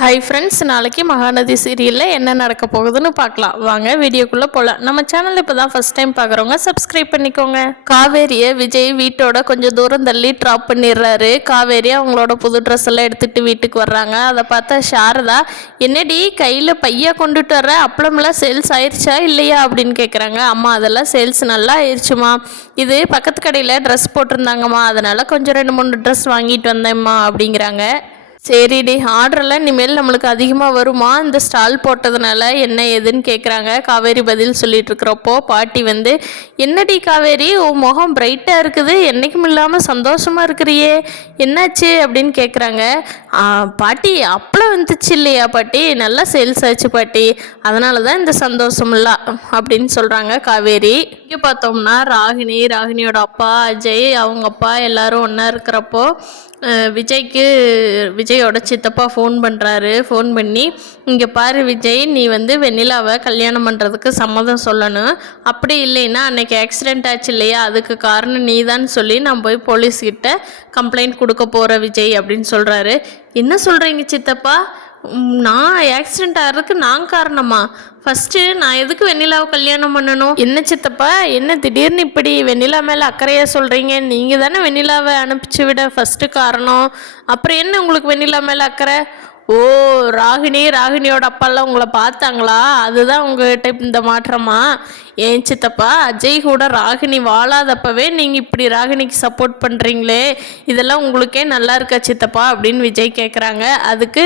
Hi friends, நாளைக்கு மகாநதி சீரியலில் என்ன நடக்க போகுதுன்னு பார்க்கலாம். வாங்க வீடியோக்குள்ளே போகலாம். நம்ம சேனல் இப்போ தான் ஃபஸ்ட் டைம் பார்க்குறவங்க சப்ஸ்கிரைப் பண்ணிக்கோங்க. காவேரியை விஜய் வீட்டோட கொஞ்சம் தூரம் தள்ளி ட்ராப் பண்ணிடுறாரு. காவேரி அவங்களோட புது ட்ரெஸ் எல்லாம் எடுத்துகிட்டு வீட்டுக்கு வர்றாங்க. அதை பார்த்தா சாரதா, என்னடி கையில் பையா கொண்டுட்டு வர்ற, அப்பளமெல்லாம் சேல்ஸ் ஆயிடுச்சா இல்லையா அப்படின்னு கேட்குறாங்க. அம்மா அதெல்லாம் சேல்ஸ் நல்லா ஆயிடுச்சுமா, இது பக்கத்து கடையில் ட்ரெஸ் போட்டிருந்தாங்கம்மா, அதனால் கொஞ்சம் 2-3 ட்ரெஸ் வாங்கிட்டு வந்தேம்மா அப்படிங்கிறாங்க. சரிடி, ஆர்டரெல்லாம் இனிமேல் நம்மளுக்கு அதிகமாக வருமா இந்த ஸ்டால் போட்டதுனால என்ன ஏதுன்னு கேட்குறாங்க. காவேரி பதில் சொல்லிட்டு இருக்கிறப்போ பாட்டி வந்து, என்னடி காவேரி உன் முகம் பிரைட்டாக இருக்குது, என்றைக்கும் இல்லாமல் சந்தோஷமாக இருக்கிறியே, என்னாச்சு அப்படின்னு கேட்குறாங்க. பாட்டி அப்பளம் வந்துச்சு இல்லையா பாட்டி, நல்லா சேல்ஸ் ஆச்சு பாட்டி, அதனால தான் இந்த சந்தோஷமில்ல அப்படின்னு சொல்கிறாங்க காவேரி. இங்கே பார்த்தோம்னா ராகினியோட அப்பா அஜய், அவங்க அப்பா எல்லாரும் ஒன்றா இருக்கிறப்போ விஜயோட சித்தப்பா ஃபோன் பண்ணுறாரு. ஃபோன் பண்ணி, இங்கே பாரு விஜய், நீ வந்து வெண்ணிலாவை கல்யாணம் பண்ணுறதுக்கு சம்மதம் சொல்லணும், அப்படி இல்லைன்னா அன்னைக்கு ஆக்சிடெண்ட் ஆச்சு இல்லையா, அதுக்கு காரணம் நீ தான் சொல்லி நான் போய் போலீஸ்கிட்ட கம்ப்ளைண்ட் கொடுக்க போகிற விஜய் அப்படின்னு சொல்கிறாரு. என்ன சொல்கிறீங்க சித்தப்பா, நான் ஆக்சிடெண்ட் ஆகிறதுக்கு நான் காரணமா? ஃபஸ்ட்டு நான் எதுக்கு வெண்ணிலாவை கல்யாணம் பண்ணணும்? என்ன சித்தப்பா, என்ன திடீர்னு இப்படி வெண்ணிலா மேலே அக்கறையாக சொல்கிறீங்க? நீங்கள் தானே வெண்ணிலாவை அனுப்பிச்சி விட ஃபஸ்ட்டு காரணம், அப்புறம் என்ன உங்களுக்கு வெண்ணிலா மேலே அக்கறை? ஓ, ராகினியோட அப்பாலாம் உங்களை பார்த்தாங்களா, அதுதான் உங்கள்கிட்ட இந்த மாற்றமா? ஏன் சித்தப்பா, அஜய் கூட ராகினி வாழாதப்பவே நீங்கள் இப்படி ராகினிக்கு சப்போர்ட் பண்ணுறீங்களே, இதெல்லாம் உங்களுக்கே நல்லா இருக்கா சித்தப்பா அப்படின்னு விஜய் கேட்குறாங்க. அதுக்கு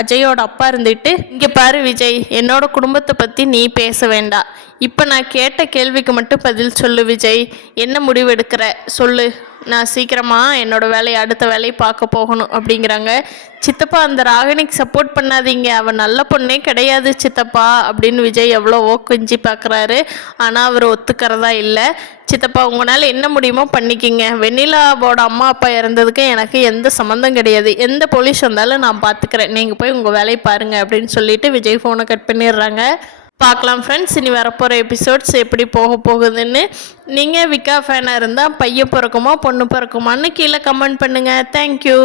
அஜயோட அப்பா இருந்துட்டு, இங்கே பாரு விஜய், என்னோட குடும்பத்தை பற்றி நீ பேச வேண்டாம், இப்போ நான் கேட்ட கேள்விக்கு மட்டும் பதில் சொல்லு விஜய், என்ன முடிவு எடுக்கிற சொல்லு, நான் சீக்கிரமாக என்னோடய அடுத்த வேலையை பார்க்க போகணும் அப்படிங்கிறாங்க. சித்தப்பா, அந்த ராகினிக்கு சப்போர்ட் பண்ணாதீங்க, அவன் நல்ல பொண்ணே கிடையாது சித்தப்பா அப்படின்னு விஜய் எவ்வளவோ கொஞ்சி பார்க்குறாரு. ஆனால் அவர் ஒத்துக்கிறதா இல்லை. சித்தப்பா, உங்களால் என்ன முடியுமோ பண்ணிக்கிங்க, வெண்ணிலாவோட அம்மா அப்பா இறந்ததுக்கு எனக்கு எந்த சம்மந்தம் கிடையாது, எந்த போலீஸ் வந்தாலும் நான் பார்த்துக்கிறேன், நீங்கள் போய் உங்கள் வேலையை பாருங்கள் அப்படின்னு சொல்லிட்டு விஜய் ஃபோனை கட் பண்ணிடுறாங்க. பார்க்கலாம் ஃப்ரெண்ட்ஸ், இனி வரப்போகிற எபிசோட்ஸ் எப்படி போகுதுன்னு. நீங்கள் விக்கா ஃபேனாக இருந்தால் பையன் பிறக்குமா பொண்ணு பிறக்குமான்னு கீழே கமெண்ட் பண்ணுங்கள். தேங்க்யூ.